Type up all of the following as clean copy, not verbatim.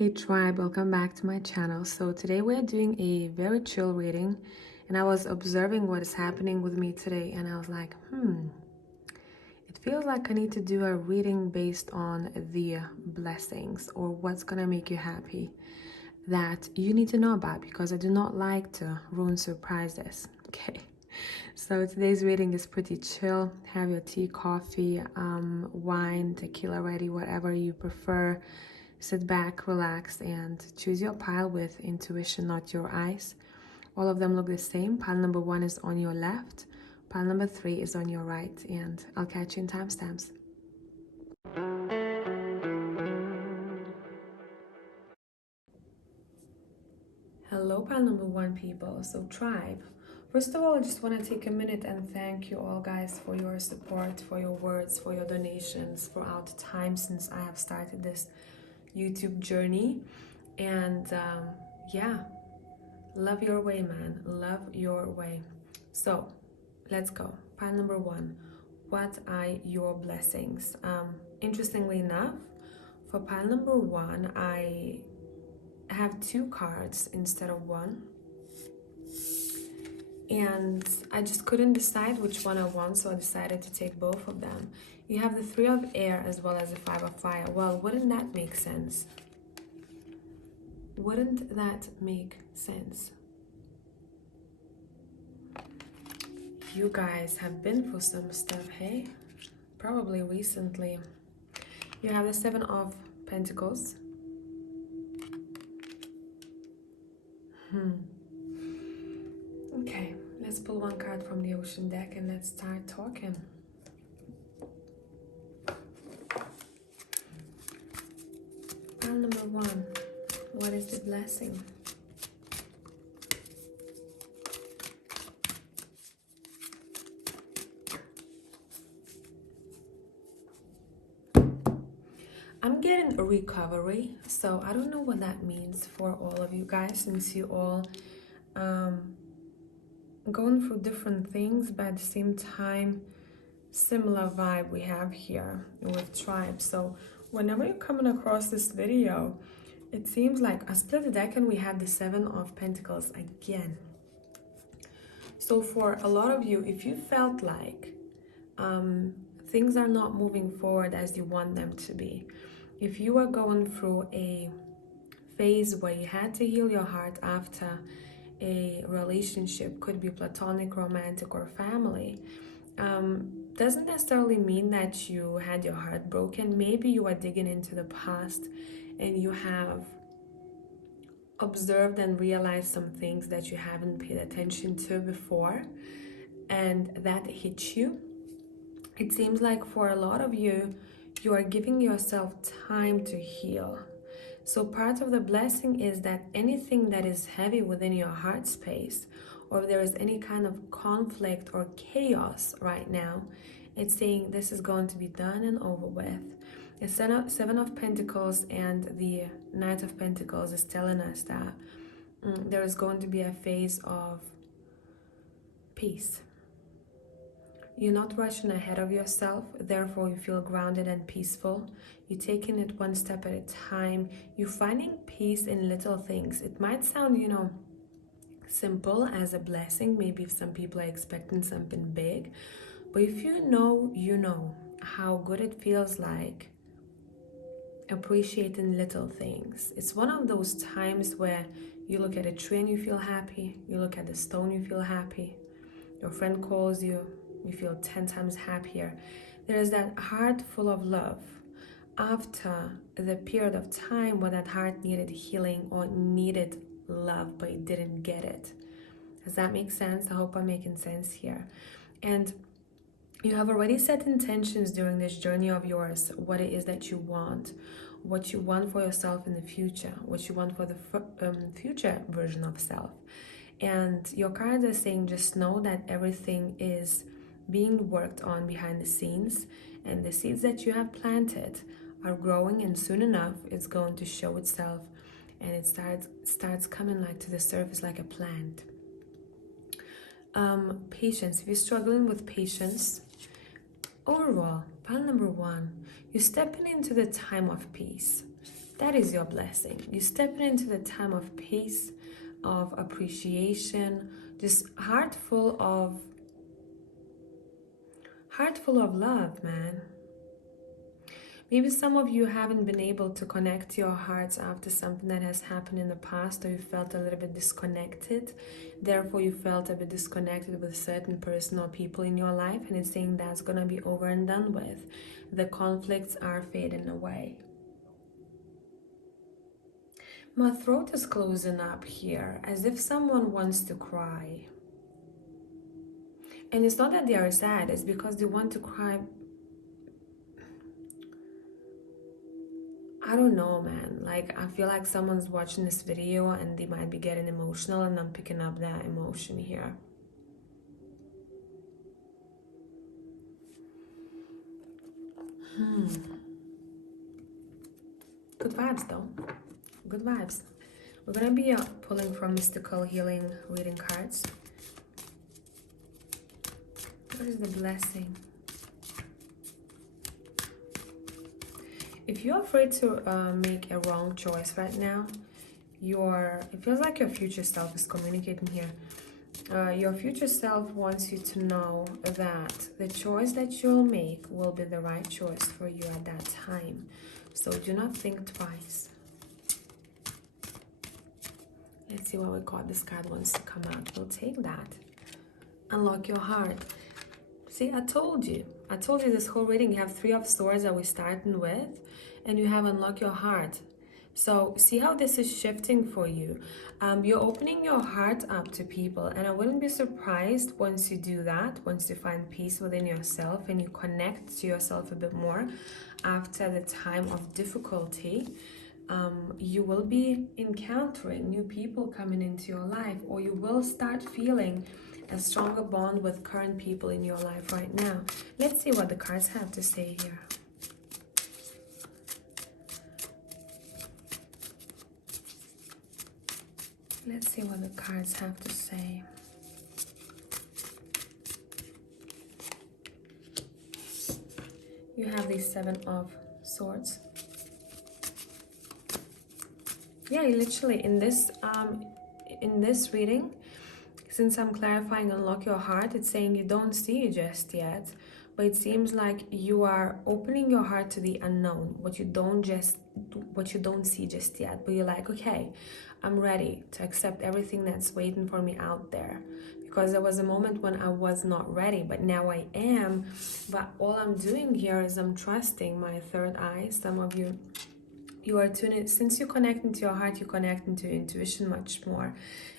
Hey tribe, welcome back to my channel. So today we're doing a very chill reading, and I was observing what is happening with me today, and I was like, it feels like I need to do a reading based on the blessings or what's gonna make you happy that you need to know about, because I do not like to ruin surprises. Okay, so today's reading is pretty chill. Have your tea, coffee, wine, tequila ready, whatever you prefer. Sit back, relax, and choose your pile with intuition, not your eyes. All of them look the same. Pile number 1 is on your left. Pile number 3 is on your right. And I'll catch you in timestamps. Hello, pile number 1 people. So tribe. First of all, I just want to take a minute and thank you all guys for your support, for your words, for your donations throughout the time since I have started this YouTube journey. And yeah, love your way, man. Love your way. So let's go. Pile number 1. What are your blessings? Interestingly enough, for pile number 1, I have 2 cards instead of 1. And I just couldn't decide which one I want, so I decided to take both of them. You have the 3 of air as well as the 5 of fire. Well, wouldn't that make sense? Wouldn't that make sense? You guys have been through some stuff, hey? Probably recently. You have the 7 of Pentacles. Okay, let's pull 1 card from the ocean deck and let's start talking. Pile number 1. What is the blessing? I'm getting a recovery, so I don't know what that means for all of you guys, since you all going through different things, but at the same time, similar vibe we have here with tribe. So whenever you're coming across this video, it seems like I split the deck and we have the 7 of Pentacles again. So for a lot of you, if you felt like things are not moving forward as you want them to be, if you are going through a phase where you had to heal your heart after a relationship, could be platonic, romantic, or family, doesn't necessarily mean that you had your heart broken. Maybe you are digging into the past and you have observed and realized some things that you haven't paid attention to before, and that hit you. It seems like for a lot of you, you are giving yourself time to heal. So part of the blessing is that anything that is heavy within your heart space, or if there is any kind of conflict or chaos right now, it's saying this is going to be done and over with. The 7 of Pentacles and the Knight of Pentacles is telling us that there is going to be a phase of peace. You're not rushing ahead of yourself, therefore you feel grounded and peaceful. You're taking it one step at a time. You're finding peace in little things. It might sound, simple as a blessing. Maybe if some people are expecting something big. But if you know how good it feels like appreciating little things. It's one of those times where you look at a tree and you feel happy. You look at the stone, you feel happy. Your friend calls you, you feel 10 times happier. There is that heart full of love after the period of time where that heart needed healing or needed love, but it didn't get it. Does that make sense? I hope I'm making sense here. And you have already set intentions during this journey of yours, what it is that you want, what you want for yourself in the future, what you want for the future version of self. And your cards are saying just know that everything is being worked on behind the scenes, and the seeds that you have planted are growing, and soon enough it's going to show itself, and it starts coming like to the surface like a plant. Patience. If you're struggling with patience, overall, pile number 1, you're stepping into the time of peace. That is your blessing. You're stepping into the time of peace, of appreciation, just heart full of love, man. Maybe some of you haven't been able to connect your hearts after something that has happened in the past, or you felt a little bit disconnected. Therefore, you felt a bit disconnected with a certain person or people in your life, and it's saying that's gonna be over and done with. The conflicts are fading away. My throat is closing up here, as if someone wants to cry. And it's not that they are sad, it's because they want to cry. I don't know, man. Like, I feel like someone's watching this video and they might be getting emotional, and I'm picking up that emotion here. Good vibes, though. Good vibes. We're gonna be pulling from mystical healing reading cards. What is the blessing? If you're afraid to make a wrong choice right now, it feels like your future self is communicating here. Your future self wants you to know that the choice that you'll make will be the right choice for you at that time. So do not think twice. Let's see what we call this card wants to come out. We'll take that. Unlock your heart. See, I told you this whole reading, you have 3 of Swords that we're starting with, and you have Unlock Your Heart. So see how this is shifting for you. You're opening your heart up to people, and I wouldn't be surprised once you do that, once you find peace within yourself and you connect to yourself a bit more after the time of difficulty. You will be encountering new people coming into your life, or you will start feeling a stronger bond with current people in your life right now. Let's see what the cards have to say here. Let's see what the cards have to say. You have the 7 of Swords. Yeah, literally in this reading, since I'm clarifying Unlock Your Heart, it's saying you don't see it just yet, but it seems like you are opening your heart to the unknown, what you don't see just yet. But you're like, okay, I'm ready to accept everything that's waiting for me out there. Because there was a moment when I was not ready, but now I am. But all I'm doing here is I'm trusting my third eye. Some of you are tuning, since you connect into your heart, you connect into your intuition much more,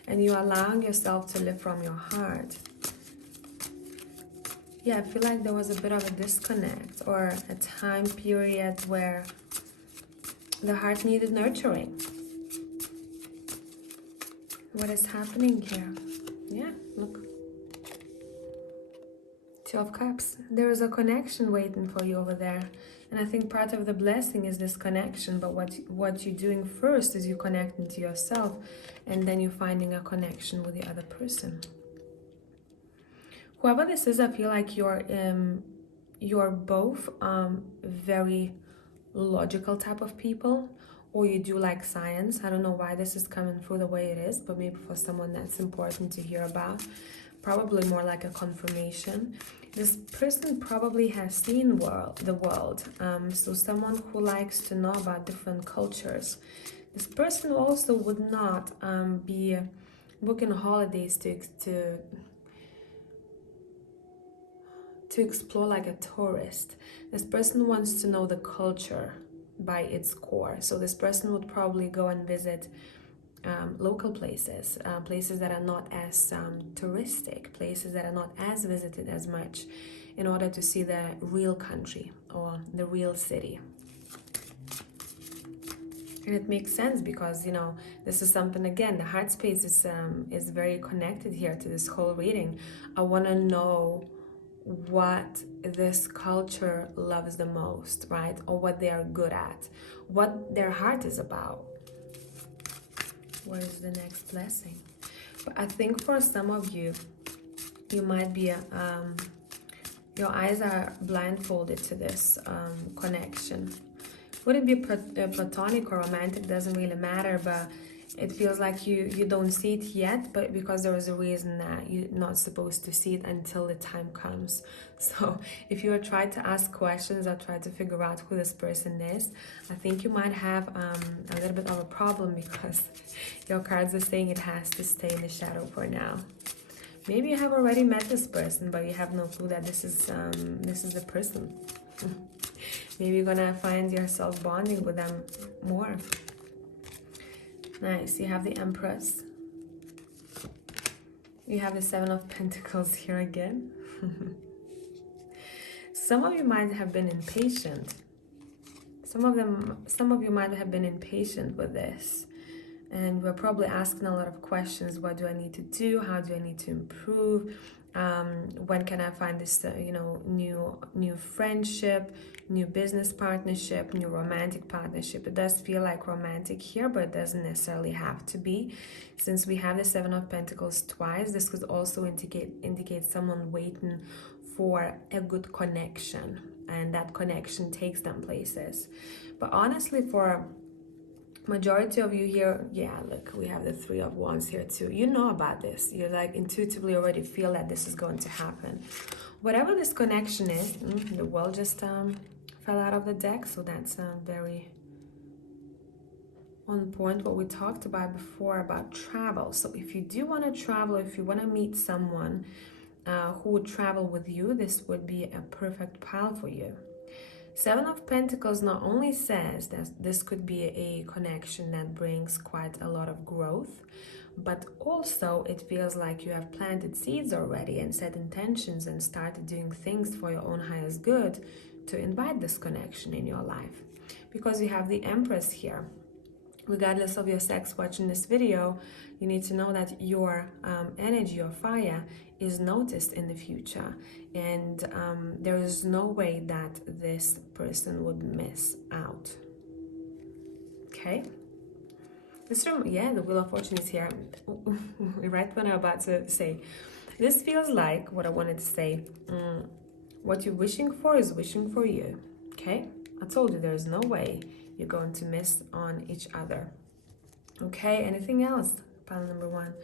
and you're allowing yourself to live from your heart. Yeah, I feel like there was a bit of a disconnect, or a time period where the heart needed nurturing. What is happening here? Yeah, look. 2 of Cups. There is a connection waiting for you over there. And I think part of the blessing is this connection, but what you're doing first is you connecting to yourself, and then you're finding a connection with the other person. Whoever this is, I feel like you're both very logical type of people, or you do like science. I don't know why this is coming through the way it is, but maybe for someone that's important to hear about. Probably more like a confirmation. This person probably has seen the world, so someone who likes to know about different cultures. This person also would not be booking holidays to explore like a tourist. This person wants to know the culture by its core. So this person would probably go and visit local places, places that are not as touristic, places that are not as visited as much, in order to see the real country or the real city. And it makes sense because, you know, this is something, again, the heart space is very connected here to this whole reading. I want to know what this culture loves the most, right? Or what they are good at, what their heart is about. What is the next blessing? But I think for some of you, you might be, your eyes are blindfolded to this connection. Would it be platonic or romantic? Doesn't really matter, but it feels like you don't see it yet, but because there was a reason that you're not supposed to see it until the time comes. So if you are trying to ask questions or try to figure out who this person is, I think you might have a little bit of a problem, because your cards are saying it has to stay in the shadow for now. Maybe you have already met this person, but you have no clue that this is the person. Maybe you're gonna find yourself bonding with them more. Nice. You have the Empress. You have the Seven of Pentacles here again. Some of you might have been impatient. Some of you might have been impatient with this. And we're probably asking a lot of questions. What do I need to do? How do I need to improve? When can I find this, new friendship, new business partnership, new romantic partnership? It does feel like romantic here, but it doesn't necessarily have to be. Since we have the Seven of Pentacles twice, this could also indicate someone waiting for a good connection, and that connection takes them places. But honestly, for majority of you here, yeah, look, we have the Three of Wands here too. You know about this. You're like intuitively already feel that this is going to happen. Whatever this connection is, the world just fell out of the deck, so that's very on point what we talked about before about travel. So if you do want to travel, if you want to meet someone who would travel with you, this would be a perfect pile for you. Seven of Pentacles not only says that this could be a connection that brings quite a lot of growth, but also it feels like you have planted seeds already and set intentions and started doing things for your own highest good to invite this connection in your life. Because you have the Empress here. Regardless of your sex watching this video, you need to know that your energy, your fire, is noticed in the future, and there is no way that this person would miss out. Okay, this room, yeah, the Wheel of Fortune is here. Right when I'm about to say, this feels like what I wanted to say. What you're wishing for is wishing for you. Okay, I told you there's no way you're going to miss on each other. Okay, anything else? Pile number one.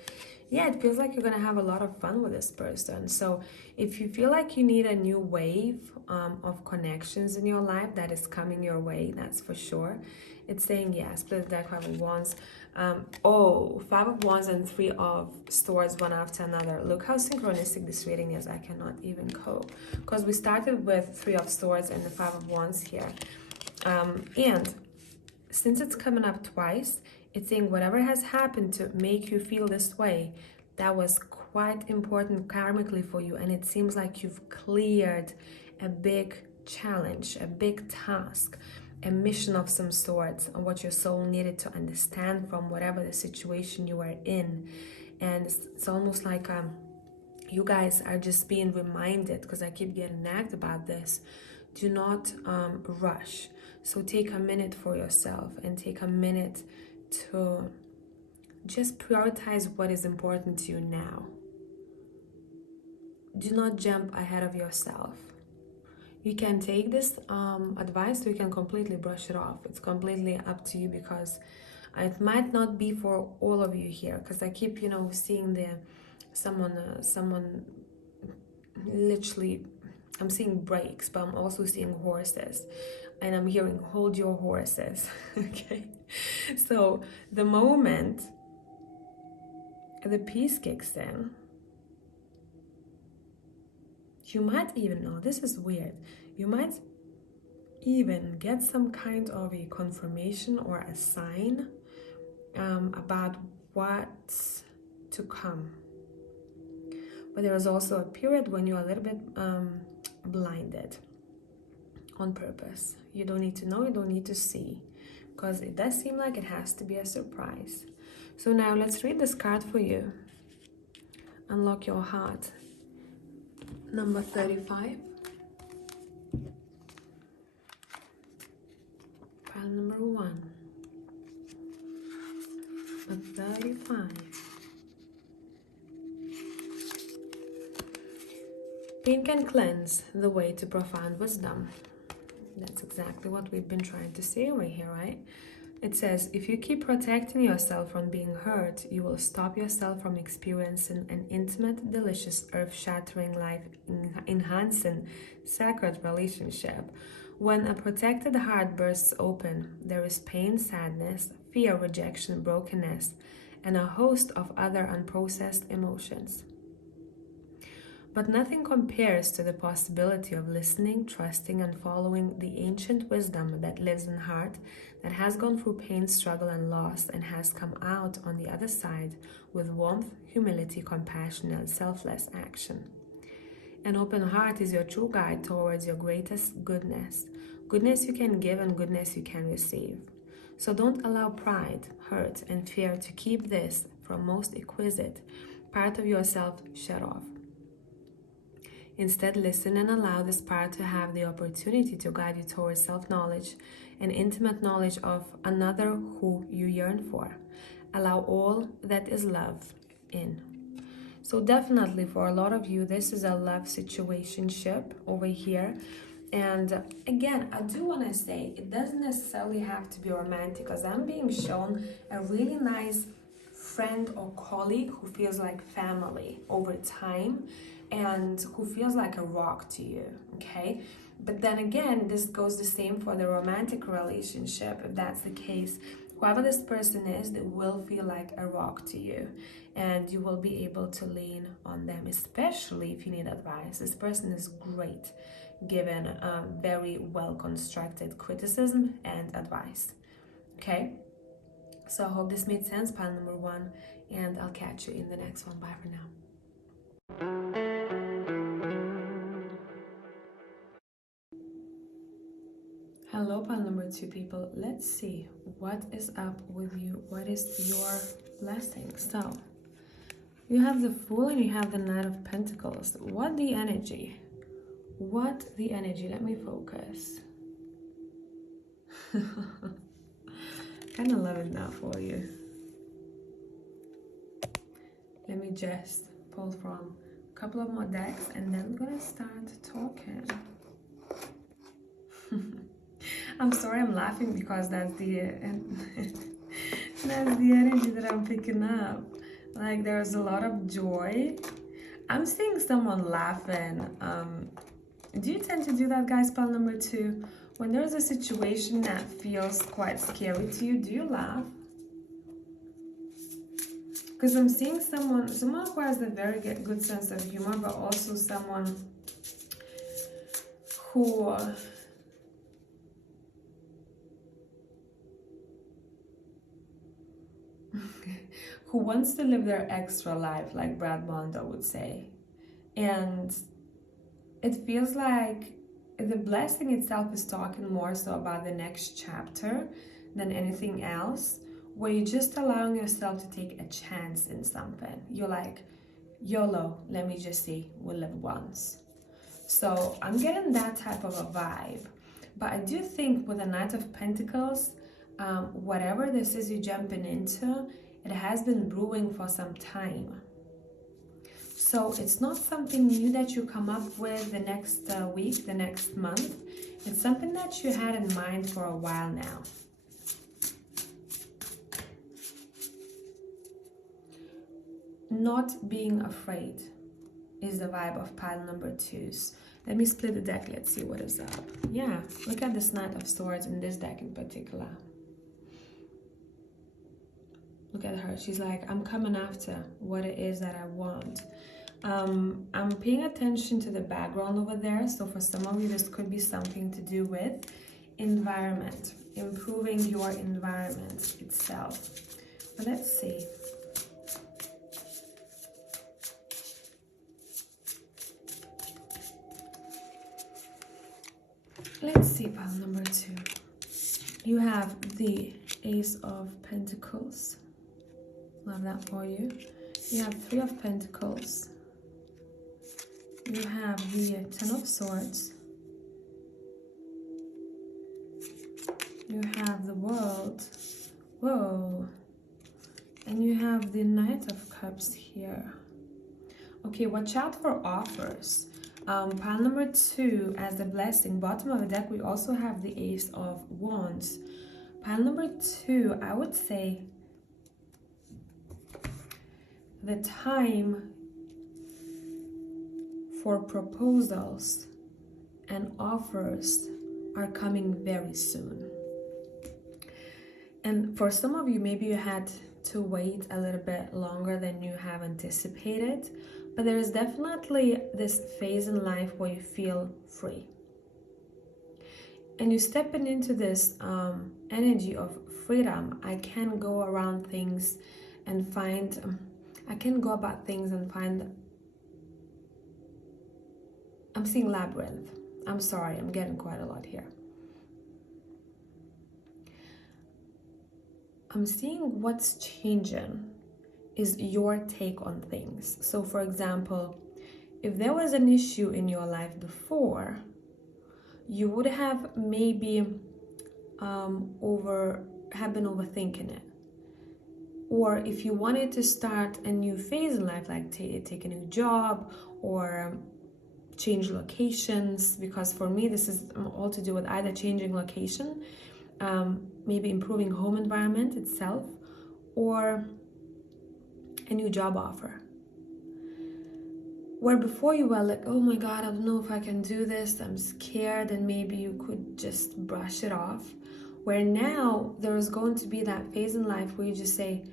Yeah, it feels like you're gonna have a lot of fun with this person. So if you feel like you need a new wave of connections in your life that is coming your way, that's for sure. It's saying, yeah, split the deck, Five of Wands. Five of Wands and Three of Swords, one after another. Look how synchronistic this reading is. I cannot even cope. Because we started with Three of Swords and the Five of Wands here. And since it's coming up twice, it's saying whatever has happened to make you feel this way, that was quite important karmically for you, and it seems like you've cleared a big challenge, a big task, a mission of some sort, on what your soul needed to understand from whatever the situation you were in. And it's almost like you guys are just being reminded, because I keep getting nagged about this, do not rush. So take a minute for yourself and take a minute to just prioritize what is important to you now. Do not jump ahead of yourself. You can take this advice, or you can completely brush it off. It's completely up to you, because it might not be for all of you here, because I keep, seeing someone literally, I'm seeing brakes, but I'm also seeing horses, and I'm hearing hold your horses. Okay, so the moment the peace kicks in, you might even know, this is weird, you might even get some kind of a confirmation or a sign about what's to come. But there is also a period when you're a little bit blinded on purpose. You don't need to know, you don't need to see, because it does seem like it has to be a surprise. So now let's read this card for you. Unlock your heart. Number 35. Pile number 1. A 35. Pain can cleanse the way to profound wisdom. That's exactly what we've been trying to say over here, right? It says, if you keep protecting yourself from being hurt, you will stop yourself from experiencing an intimate, delicious, earth-shattering, life-enhancing, sacred relationship. When a protected heart bursts open, there is pain, sadness, fear, rejection, brokenness, and a host of other unprocessed emotions. But nothing compares to the possibility of listening, trusting, and following the ancient wisdom that lives in heart, that has gone through pain, struggle, and loss, and has come out on the other side with warmth, humility, compassion, and selfless action. An open heart is your true guide towards your greatest goodness. Goodness you can give and goodness you can receive. So don't allow pride, hurt, and fear to keep this, from most exquisite, part of yourself shut off. Instead, listen and allow this part to have the opportunity to guide you towards self-knowledge and intimate knowledge of another who you yearn for. Allow all that is love in. So definitely for a lot of you, this is a love situationship over here. And again, I do want to say it doesn't necessarily have to be romantic, because I'm being shown a really nice friend or colleague who feels like family over time and who feels like a rock to you, okay? But then again, this goes the same for the romantic relationship. If that's the case, whoever this person is, they will feel like a rock to you, and you will be able to lean on them, especially if you need advice. This person is great given very well constructed criticism and advice, okay? So I hope this made sense, pile number 1, and I'll catch you in the next one. Bye for now. Hello, pile number 2 people. Let's see what is up with you. What is your blessing? So you have the Fool and you have the Knight of Pentacles. What the energy? Let me focus. Kind of love it now for you. Let me just pull from a couple of more decks and then we're gonna start talking. I'm sorry I'm laughing because that's the energy that I'm picking up. Like there's a lot of joy. I'm seeing someone laughing. Do you tend to do that, guys? Pile number 2. When there's a situation that feels quite scary to you, do you laugh? Because I'm seeing someone who has a very good sense of humor, but also someone who who wants to live their extra life, like Brad Mondo would say. And it feels like the blessing itself is talking more so about the next chapter than anything else, where you're just allowing yourself to take a chance in something. You're like, YOLO, let me just see, we'll live once. So I'm getting that type of a vibe. But I do think with the Knight of Pentacles, whatever this is you're jumping into, it has been brewing for some time. So it's not something new that you come up with the next week, the next month. It's something that you had in mind for a while now. Not being afraid is the vibe of pile number 2s. Let me split the deck. Let's see what is up. Yeah, look at this Knight of Swords in this deck in particular. Look at her. She's like, I'm coming after what it is that I want. I'm paying attention to the background over there. So for some of you, this could be something to do with environment, improving your environment itself. But let's see. Let's see, pile number 2. You have the Ace of Pentacles. Love that for you. You have 3 of Pentacles. You have the 10 of Swords. You have the World. Whoa. And you have the Knight of Cups here. Okay, watch out for offers. Pile number 2 as the blessing. Bottom of the deck, we also have the Ace of Wands. Pile number 2, I would say the time for proposals and offers are coming very soon. And for some of you, maybe you had to wait a little bit longer than you have anticipated, but there is definitely this phase in life where you feel free. And you're stepping into this energy of freedom. I can go around things and find, I can go about things and find, I'm seeing labyrinth. I'm sorry, I'm getting quite a lot here. I'm seeing what's changing is your take on things. So for example, if there was an issue in your life before, you would have maybe been overthinking it. Or if you wanted to start a new phase in life, like take a new job or change locations, because for me this is all to do with either changing location, maybe improving home environment itself, or a new job offer. Where before you were like, oh my God, I don't know if I can do this, I'm scared, and maybe you could just brush it off. Where now there is going to be that phase in life where you just say,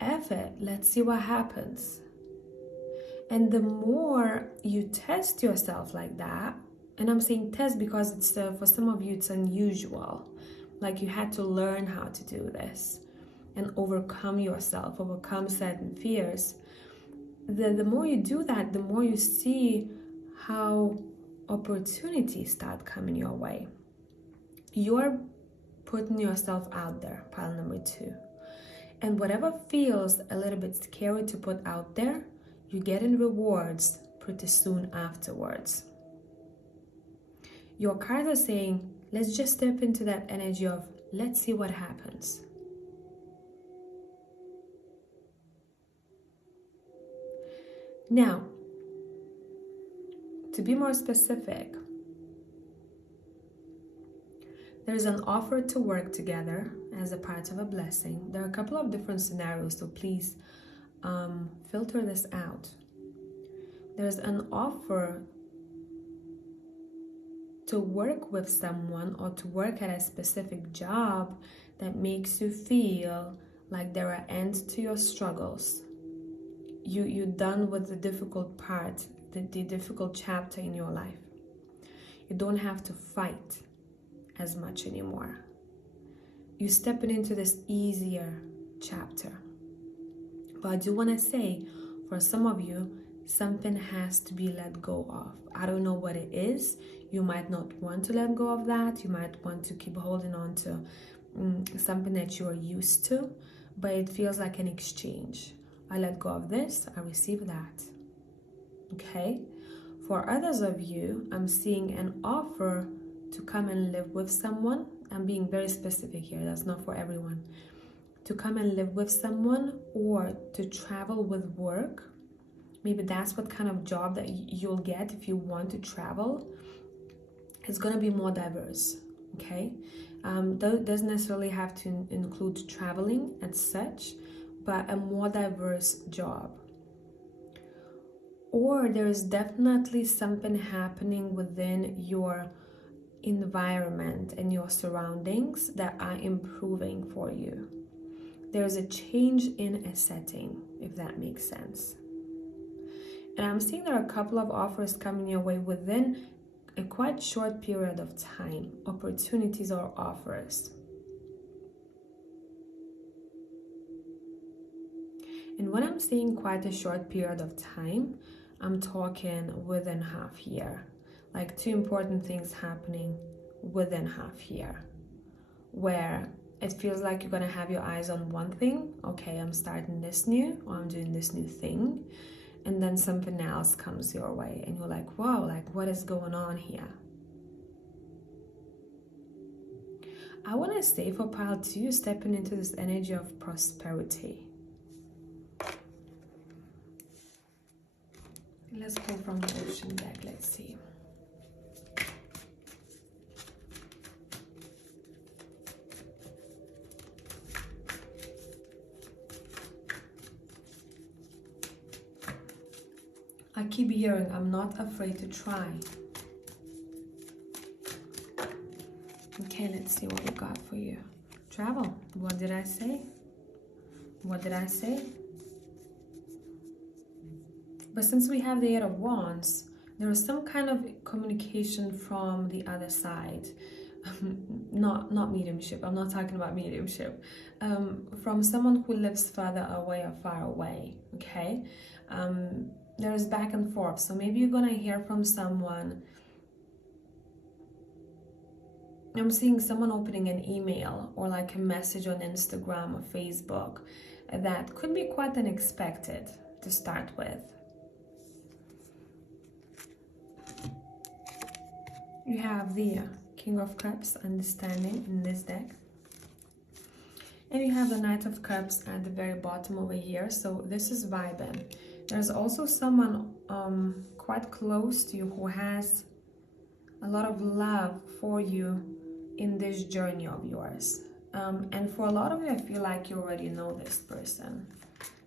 F it, let's see what happens. And the more you test yourself like that, and I'm saying test because it's for some of you it's unusual, like you had to learn how to do this and overcome yourself, overcome certain fears. The more you do that, the more you see how opportunities start coming your way. You're putting yourself out there, pile number 2. And whatever feels a little bit scary to put out there, you're getting rewards pretty soon afterwards. Your cards are saying, let's just step into that energy of, let's see what happens. Now, to be more specific, there's an offer to work together as a part of a blessing. There are a couple of different scenarios, so please filter this out. There's an offer to work with someone or to work at a specific job that makes you feel like there are ends to your struggles. You're done with the difficult part, the difficult chapter in your life. You don't have to fight as much anymore. You're stepping into this easier chapter. But I do want to say, for some of you, something has to be let go of. I don't know what it is. You might not want to let go of that. You might want to keep holding on to something that you are used to, but it feels like an exchange. I let go of this, I receive that. Okay? For others of you, I'm seeing an offer to come and live with someone. I'm being very specific here, that's not for everyone. To come and live with someone or to travel with work. Maybe that's what kind of job that you'll get if you want to travel. It's going to be more diverse, okay? Doesn't necessarily have to include traveling as such, but a more diverse job. Or there is definitely something happening within your environment and your surroundings that are improving for you. There's a change in a setting, if that makes sense. And I'm seeing there are a couple of offers coming your way within a quite short period of time, opportunities or offers. And when I'm saying quite a short period of time, I'm talking within half year. Like 2 important things happening within half year, where it feels like you're gonna have your eyes on one thing. Okay, I'm starting this new, or I'm doing this new thing. And then something else comes your way and you're like, wow, like what is going on here? I want to say for pile 2, stepping into this energy of prosperity. Let's pull from the Ocean deck. Let's see. I keep hearing, I'm not afraid to try. Okay, let's see what we got for you. Travel. What did I say? What did I say? But since we have the Eight of Wands, there is some kind of communication from the other side. Not mediumship. I'm not talking about mediumship. From someone who lives further away or far away. Okay. There's back and forth. So maybe you're gonna hear from someone. I'm seeing someone opening an email or like a message on Instagram or Facebook that could be quite unexpected to start with. You have the King of Cups, understanding, in this deck. And you have the Knight of Cups at the very bottom over here. So this is vibing. There's also someone quite close to you who has a lot of love for you in this journey of yours. And for a lot of you, I feel like you already know this person.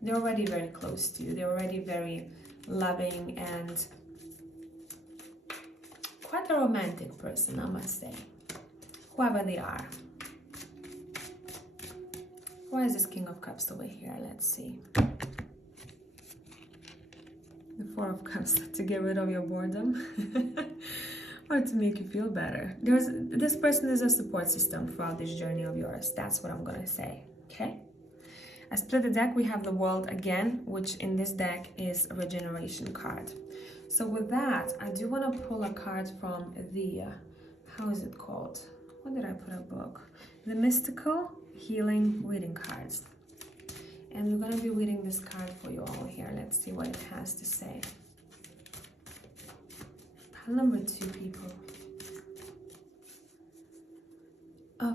They're already very close to you. They're already very loving and quite a romantic person, I must say. Whoever they are. Why is this King of Cups over here? Let's see. The Four of Cups, to get rid of your boredom or to make you feel better. This person is a support system throughout this journey of yours. That's what I'm gonna say, okay? I split the deck. We have the World again, which in this deck is a regeneration card. So with that, I do want to pull a card from the, how is it called? What did I put a book? The Mystical Healing Reading Cards. And we're going to be reading this card for you all here. Let's see what it has to say. Pile number 2, people.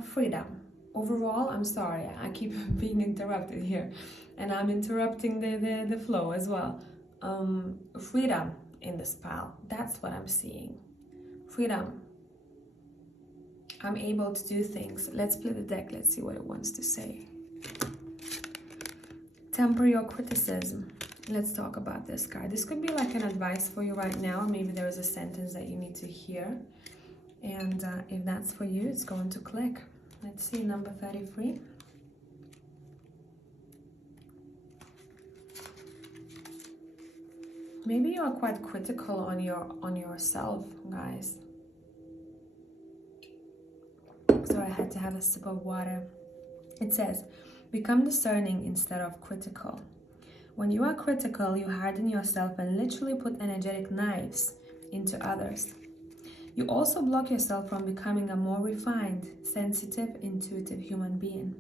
Freedom. Overall, I'm sorry, I keep being interrupted here. And I'm interrupting the flow as well. Freedom in this pile. That's what I'm seeing. Freedom. I'm able to do things. Let's play the deck. Let's see what it wants to say. Temper your criticism. Let's talk about this card. This could be like an advice for you right now. Maybe there is a sentence that you need to hear. And if that's for you, it's going to click. Let's see, number 33. Maybe you are quite critical on yourself, guys. Sorry, I had to have a sip of water. It says, become discerning instead of critical. When you are critical, you harden yourself and literally put energetic knives into others. You also block yourself from becoming a more refined, sensitive, intuitive human being.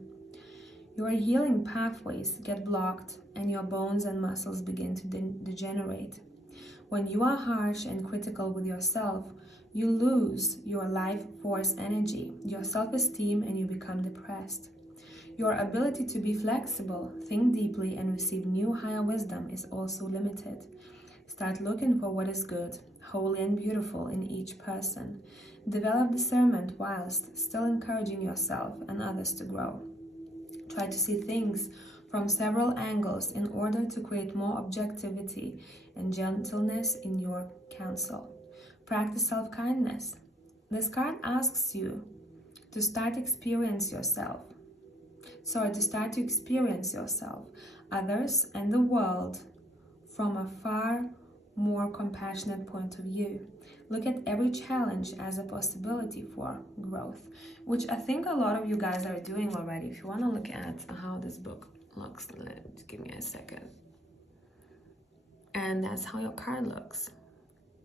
Your healing pathways get blocked and your bones and muscles begin to degenerate. When you are harsh and critical with yourself, you lose your life force energy, your self-esteem, and you become depressed. Your ability to be flexible, think deeply, and receive new higher wisdom is also limited. Start looking for what is good, holy, and beautiful in each person. Develop discernment whilst still encouraging yourself and others to grow. Try to see things from several angles in order to create more objectivity and gentleness in your counsel. Practice self-kindness. This card asks you to start to experience yourself, others, and the world from a far more compassionate point of view. Look at every challenge as a possibility for growth, which I think a lot of you guys are doing already. If you want to look at how this book looks, just give me a second. And that's how your card looks.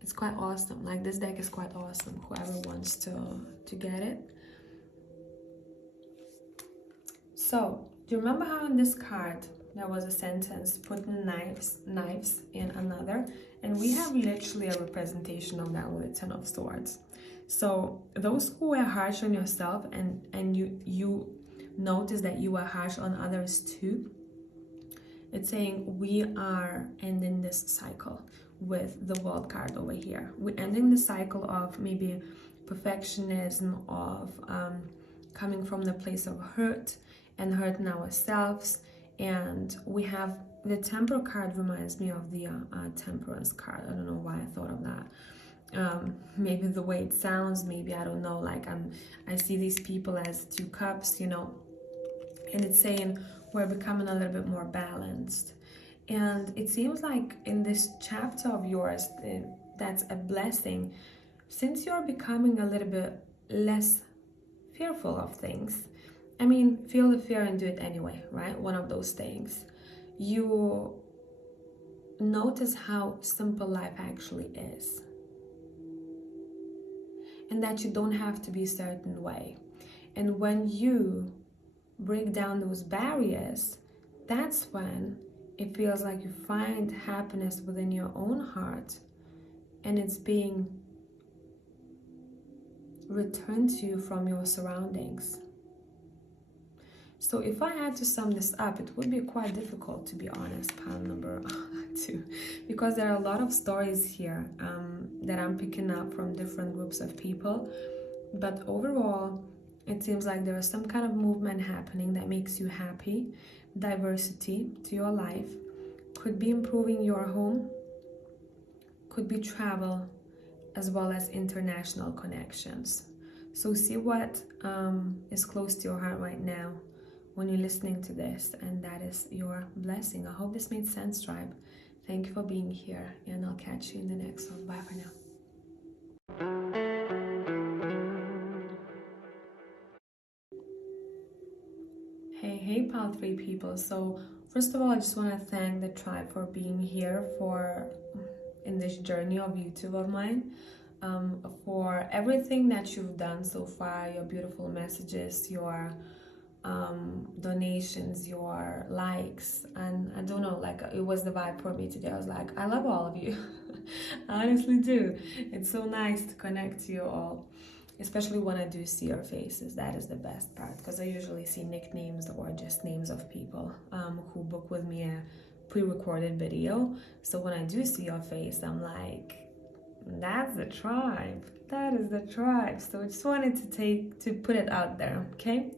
It's quite awesome. Like, this deck is quite awesome. Whoever wants to get it. So, do you remember how in this card there was a sentence, putting knives in another? And we have literally a representation of that with the Ten of Swords. So those who are harsh on yourself and you notice that you are harsh on others too, it's saying we are ending this cycle. with the World card over here. We're ending the cycle of maybe perfectionism, of coming from the place of hurt and hurting ourselves. And we have the Temperance card, reminds me of the Temperance card. I don't know why I thought of that. Maybe the way it sounds, maybe, I don't know, like I see these people as 2 cups, you know, and it's saying we're becoming a little bit more balanced. And it seems like in this chapter of yours, that's a blessing, since you're becoming a little bit less fearful of things. I mean, feel the fear and do it anyway, right? One of those things. You notice how simple life actually is, and that you don't have to be a certain way. And when you break down those barriers, that's when it feels like you find happiness within your own heart, and it's being returned to you from your surroundings. So if I had to sum this up, it would be quite difficult, to be honest, pile number 2, because there are a lot of stories here that I'm picking up from different groups of people. But overall, it seems like there is some kind of movement happening that makes you happy. Diversity to your life could be improving your home, could be travel, as well as international connections. So see what is close to your heart right now when you're listening to this, and that is your blessing. I hope this made sense, tribe. Thank you for being here, and I'll catch you in the next one. Bye for now. Hey, pile 3 people. So first of all, I just want to thank the tribe for being here in this journey of YouTube of mine, for everything that you've done so far, your beautiful messages, your donations, your likes, and I don't know, like, it was the vibe for me today. I was like, I love all of you. I honestly do. It's so nice to connect to you all, especially when I do see your faces. That is the best part, because I usually see nicknames or just names of people who book with me a pre-recorded video. So when I do see your face, I'm like, that's the tribe. That is the tribe. So I just wanted to put it out there, okay?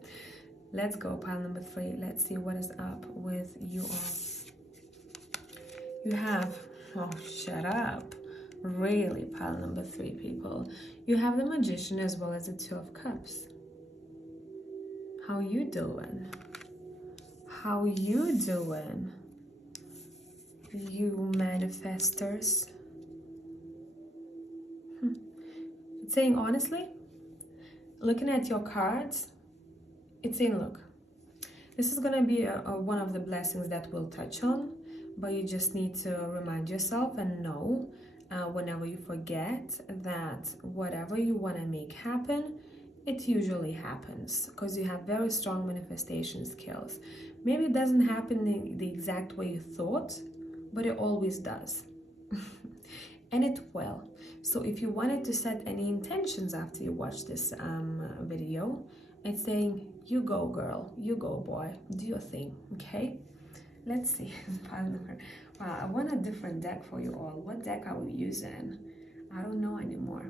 Let's go, pile number 3. Let's see what is up with you all. You have, oh, shut up. Really, pile number 3 people. You have the Magician as well as the 2 of Cups. How you doing? How you doing? You manifestors. It's saying, honestly, looking at your cards, it's saying, look, this is going to be one of the blessings that we'll touch on, but you just need to remind yourself and know whenever you forget that whatever you want to make happen, it usually happens, because you have very strong manifestation skills. Maybe it doesn't happen the exact way you thought, but it always does. And it will. So if you wanted to set any intentions after you watch this video, it's saying, you go girl, you go boy, do your thing, okay? Let's see. Wow, I want a different deck for you all. What deck are we using? I don't know anymore.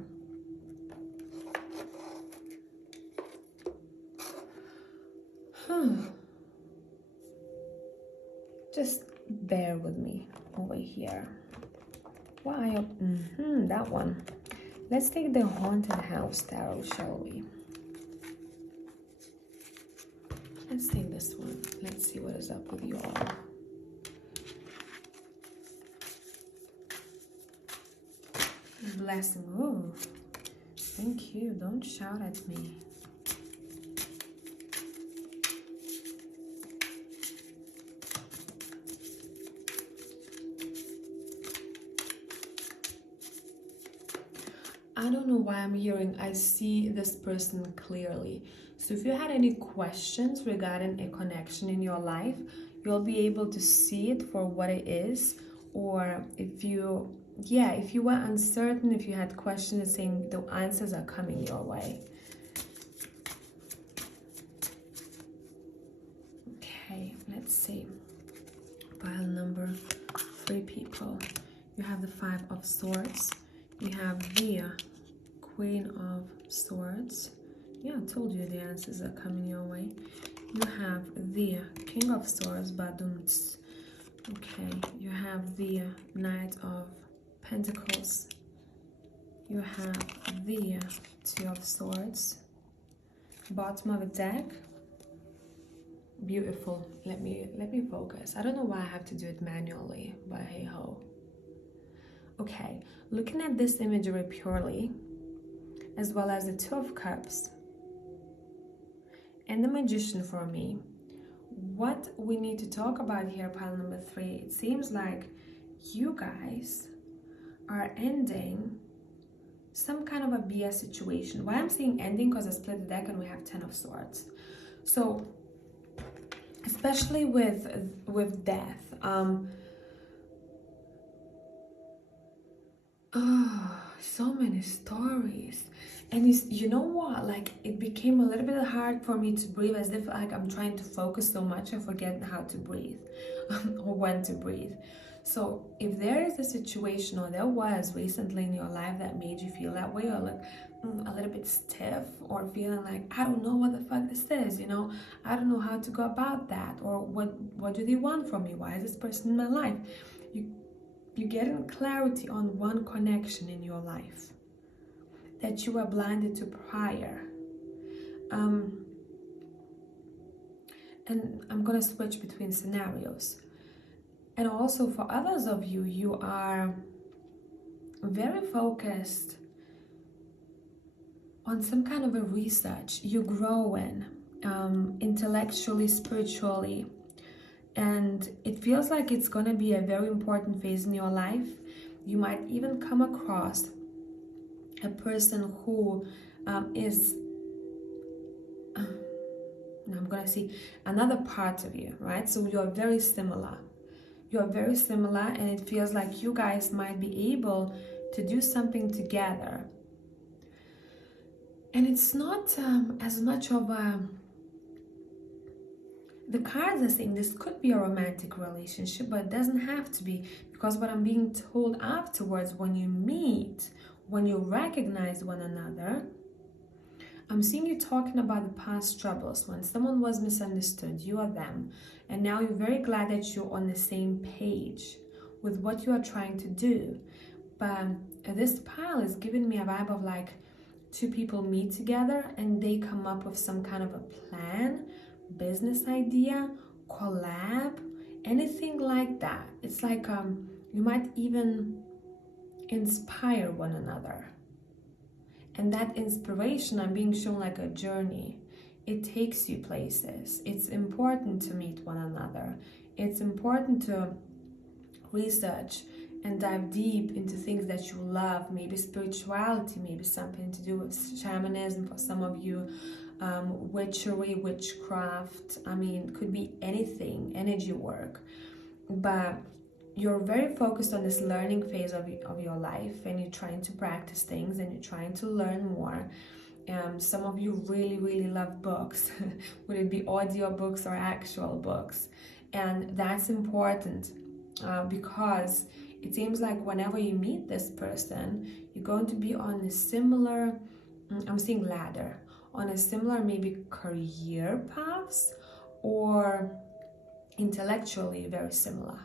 Just bear with me over here. Why? That one. Let's take the Haunted House Tarot, shall we? Let's take this one. Let's see what is up with you all. Blessing. Oh, thank you. Don't shout at me. I don't know why I'm hearing, I see this person clearly. So if you had any questions regarding a connection in your life, you'll be able to see it for what it is. Or if you were uncertain, if you had questions, saying the answers are coming your way. Okay, let's see. Pile number 3 people. You have the Five of Swords. You have the Queen of Swords. Yeah, I told you the answers are coming your way. You have the King of Swords, badumts. Okay, you have the Knight of Pentacles. You have the Two of Swords. Bottom of the deck. Beautiful. Let me focus. I don't know why I have to do it manually, but hey ho. Okay, looking at this imagery purely, as well as the Two of Cups and the Magician for me, what we need to talk about here, pile number 3, it seems like you guys are ending some kind of a BS situation. Why I'm saying ending, because I split the deck and we have 10 of Swords. So especially with death, so many stories. And you know what, like, it became a little bit hard for me to breathe, as if like I'm trying to focus so much I forget how to breathe or when to breathe. So if there is a situation, or there was recently in your life, that made you feel that way, or like a little bit stiff, or feeling like, I don't know what the fuck this is, you know, I don't know how to go about that, or what do they want from me, why is this person in my life, you get clarity on one connection in your life that you were blinded to prior. And I'm gonna switch between scenarios. And also for others of you, you are very focused on some kind of a research. You're growing intellectually, spiritually, and it feels like it's going to be a very important phase in your life. You might even come across a person who is I'm going to see another part of you, right? So you're very similar. You're very similar, and it feels like you guys might be able to do something together. And it's not as much of a... The cards are saying this could be a romantic relationship, but it doesn't have to be, because what I'm being told afterwards, when you meet, when you recognize one another, I'm seeing you talking about the past troubles, when someone was misunderstood, you or them, and now you're very glad that you're on the same page with what you are trying to do. But this pile is giving me a vibe of like two people meet together and they come up with some kind of a plan, business idea, collab, anything like that. It's like you might even inspire one another. And that inspiration, I'm being shown like a journey. It takes you places. It's important to meet one another. It's important to research and dive deep into things that you love. Maybe spirituality, maybe something to do with shamanism for some of you, witchery, witchcraft. I mean, it could be anything, energy work. But you're very focused on this learning phase of your life, and you're trying to practice things and you're trying to learn more. Some of you really love books, would it be audio books or actual books? And that's important because it seems like whenever you meet this person, you're going to be on a similar, I'm seeing ladder, on a similar maybe career paths, or intellectually very similar.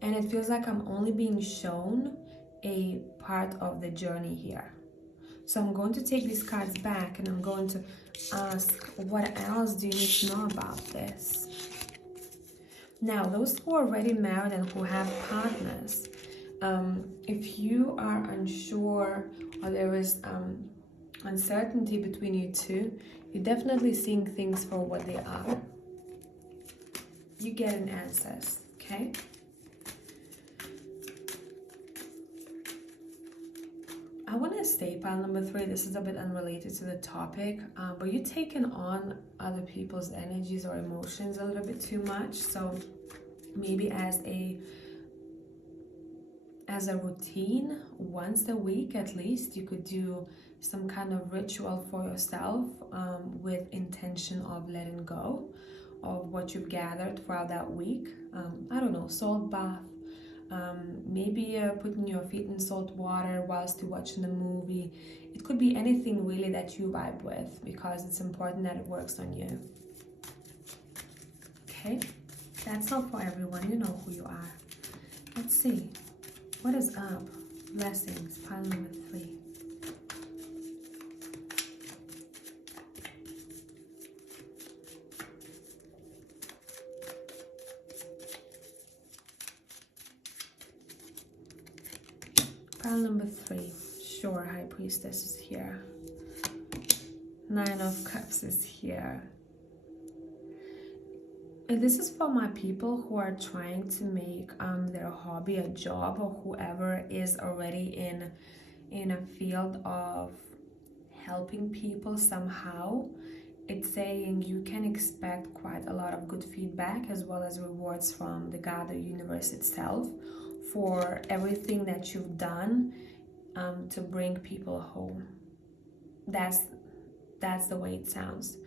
And it feels like I'm only being shown a part of the journey here. So I'm going to take these cards back and I'm going to ask, what else do you need to know about this? Now, those who are already married and who have partners, if you are unsure or there is uncertainty between you two, you're definitely seeing things for what they are. You get an answers, okay? I want to stay pile number 3. This is a bit unrelated to the topic, but you're taking on other people's energies or emotions a little bit too much. So maybe as a routine, once a week at least, you could do some kind of ritual for yourself with intention of letting go of what you've gathered throughout that week. I don't know, salt bath, Maybe putting your feet in salt water whilst you're watching a movie. It could be anything really that you vibe with, because it's important that it works on you. Okay, that's not for everyone. You know who you are. Let's see. What is up? Blessings, pile number 3. Pile number 3. Sure, High Priestess is here. 9 of Cups is here. And this is for my people who are trying to make their hobby a job, or whoever is already in a field of helping people somehow. It's saying you can expect quite a lot of good feedback as well as rewards from the God, the universe itself, for everything that you've done to bring people home. That's the way it sounds.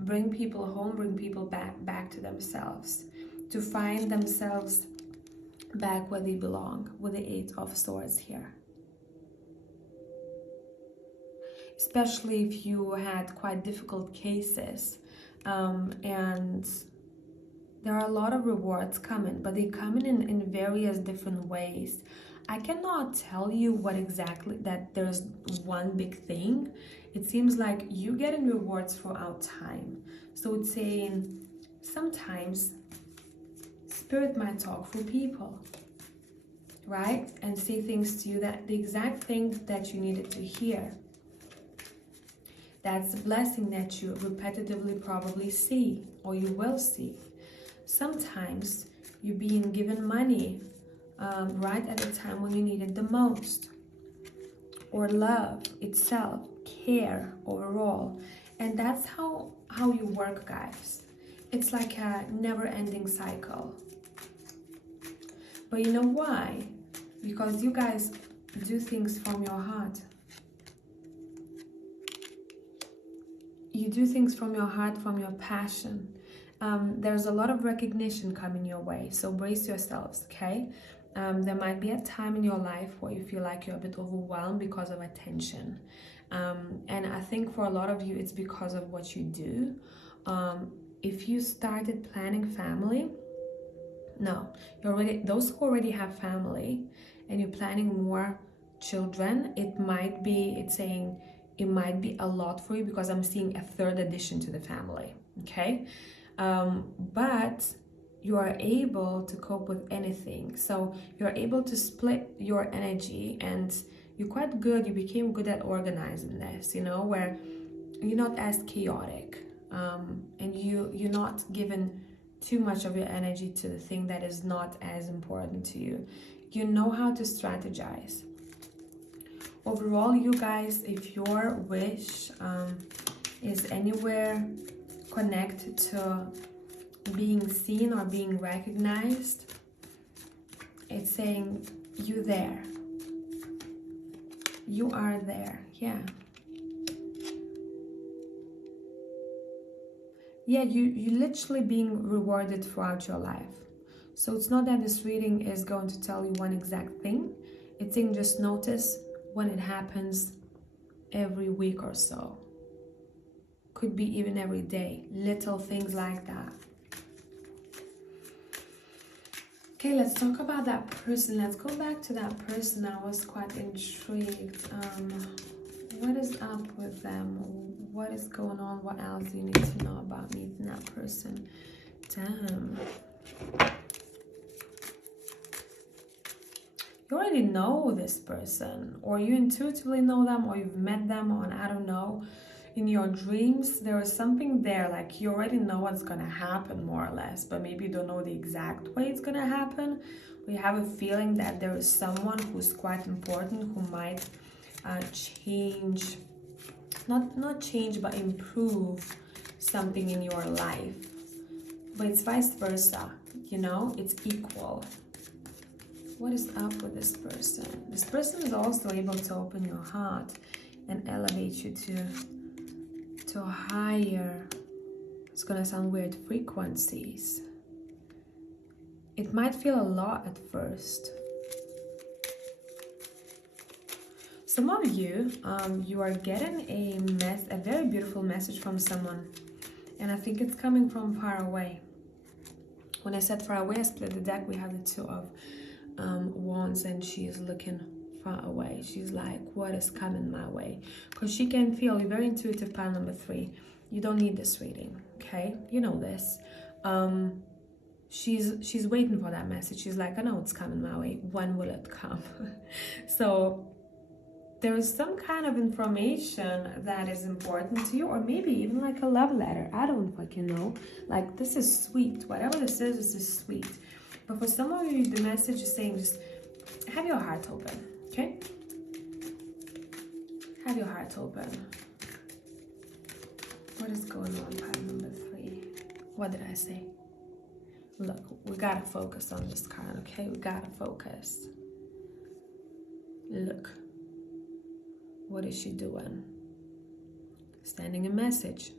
Bring people home, bring people back to themselves, to find themselves back where they belong, with the 8 of Swords here. Especially if you had quite difficult cases, and there are a lot of rewards coming, but they come in various different ways. I cannot tell you what exactly, that there's one big thing. It seems like you're getting rewards throughout time. So it's saying sometimes Spirit might talk through people, right? And say things to you, that the exact thing that you needed to hear. That's the blessing that you repetitively probably see, or you will see. Sometimes you're being given money right at the time when you need it the most, or love itself, care overall. And that's how you work, guys. It's like a never-ending cycle. But you know why? Because you guys do things from your heart. You do things from your heart, from your passion. There's a lot of recognition coming your way, so brace yourselves, okay? There might be a time in your life where you feel like you're a bit overwhelmed because of attention. And I think for a lot of you, it's because of what you do. If you started planning family, no, those who already have family and you're planning more children, it's saying it might be a lot for you, because I'm seeing a 3rd addition to the family, okay? But you are able to cope with anything. So you're able to split your energy, and you're quite good. You became good at organizing this, you know, where you're not as chaotic, and you're not given too much of your energy to the thing that is not as important to you. You know how to strategize. Overall, you guys, if your wish is anywhere connected to being seen or being recognized, it's saying you there. You are there, yeah. Yeah, you literally being rewarded throughout your life. So it's not that this reading is going to tell you one exact thing. It's saying just notice when it happens every week or so. Could be even every day. Little things like that. Okay, let's talk about that person. Let's go back to that person. I was quite intrigued. What is up with them? What is going on? What else do you need to know about meeting that person? Damn. You already know this person, or you intuitively know them, or you've met them on, I don't know, in your dreams. There is something there, like you already know what's gonna happen more or less, but maybe you don't know the exact way it's gonna happen. We have a feeling that there is someone who's quite important, who might change, not change, but improve something in your life. But it's vice versa, you know, it's equal. What is up with this person? This person is also able to open your heart and elevate you to higher, it's gonna sound weird, frequencies. It might feel a lot at first. Some of you, you are getting a very beautiful message from someone, and I think it's coming from far away. When I said far away, I split the deck. We have the Two of Wands, and she is looking far away. She's like, what is coming my way? Because she can feel, you're very intuitive, pile number 3. You don't need this reading, okay? You know this. She's waiting for that message. She's like, I know it's coming my way. When will it come? So there is some kind of information that is important to you, or maybe even like a love letter. I don't fucking know. Like, this is sweet. Whatever this is sweet. But for some of you, the message is saying just have your heart open, okay? Have your heart open. What is going on, pile number 3? What did I say? Look, we gotta focus on this card, okay? We gotta focus. Look. What is she doing? Sending a message.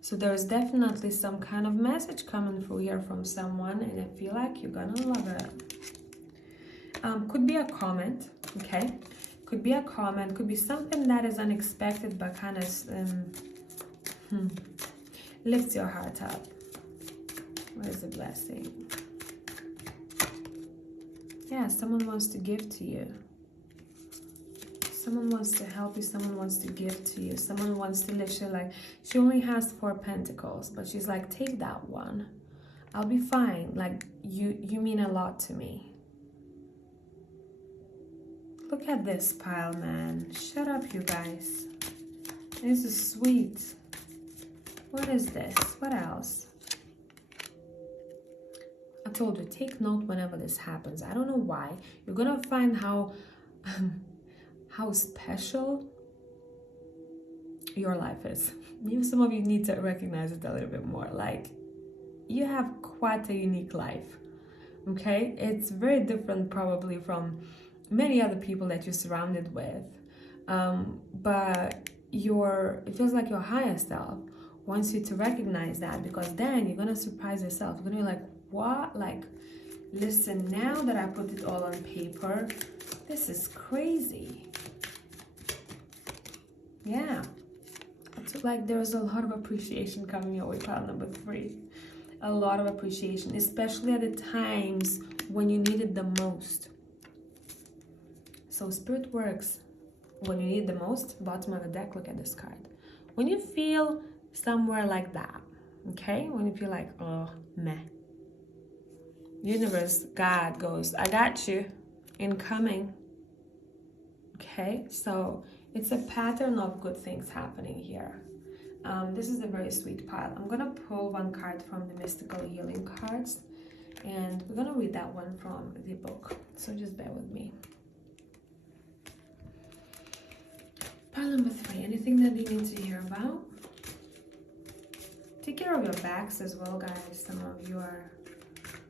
So there's definitely some kind of message coming through here from someone, and I feel like you're gonna love it. Could be a comment, okay? Could be a comment, could be something that is unexpected, but kind of lifts your heart up. What is the blessing? Yeah, someone wants to give to you. Someone wants to help you, someone wants to give to you, someone wants to lift you. Like, she only has 4 pentacles, but she's like, take that one. I'll be fine. Like, you mean a lot to me. Look at this pile, man. Shut up, you guys. This is sweet. What is this? What else? I told you, take note whenever this happens. I don't know why. You're gonna find how special your life is. Maybe some of you need to recognize it a little bit more. Like, you have quite a unique life, okay? It's very different probably from many other people that you're surrounded with. But it feels like your higher self wants you to recognize that, because then you're gonna surprise yourself. You're gonna be like, what? Like, listen, now that I put it all on paper, this is crazy. Yeah, it's like there's a lot of appreciation coming your way, pile number 3. A lot of appreciation, especially at the times when you need it the most. So Spirit works when you need the most. Bottom of the deck, look at this card. When you feel somewhere like that, okay? When you feel like, oh, meh. Universe, God goes, I got you, incoming. Okay, so it's a pattern of good things happening here. This is a very sweet pile. I'm gonna pull one card from the Mystical Healing cards, and we're gonna read that one from the book. So just bear with me. Pile number 3, anything that you need to hear about? Take care of your backs as well, guys. Some of you are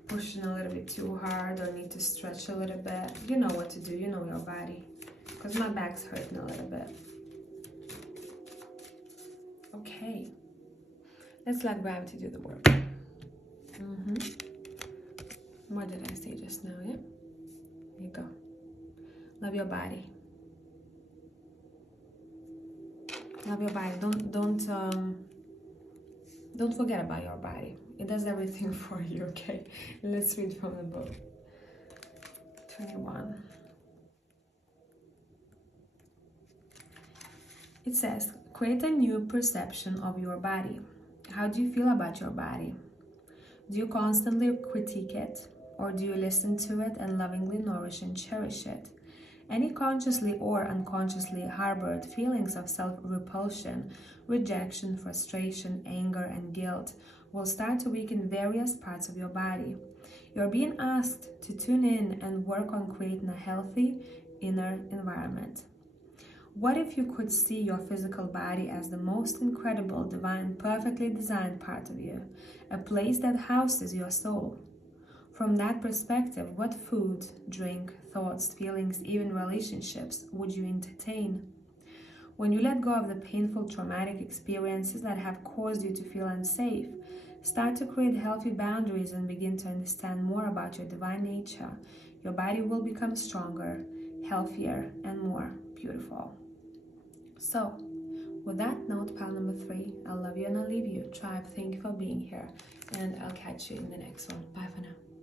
pushing a little bit too hard or need to stretch a little bit. You know what to do, you know your body. Because my back's hurting a little bit. Okay. Let's let gravity do the work. What did I say just now, yeah? There you go. Love your body. Love your body. Don't forget about your body. It does everything for you, okay? Let's read from the book. 21. It says, create a new perception of your body. How do you feel about your body? Do you constantly critique it, or do you listen to it and lovingly nourish and cherish it? Any consciously or unconsciously harbored feelings of self-repulsion, rejection, frustration, anger, and guilt will start to weaken various parts of your body. You're being asked to tune in and work on creating a healthy inner environment. What if you could see your physical body as the most incredible, divine, perfectly designed part of you, a place that houses your soul? From that perspective, what food, drink, thoughts, feelings, even relationships would you entertain? When you let go of the painful, traumatic experiences that have caused you to feel unsafe, Start to create healthy boundaries and begin to understand more about your divine nature. Your body will become stronger, healthier, and more beautiful. So, with that note, pile number 3, I love you and I leave you. Tribe, thank you for being here. And I'll catch you in the next one. Bye for now.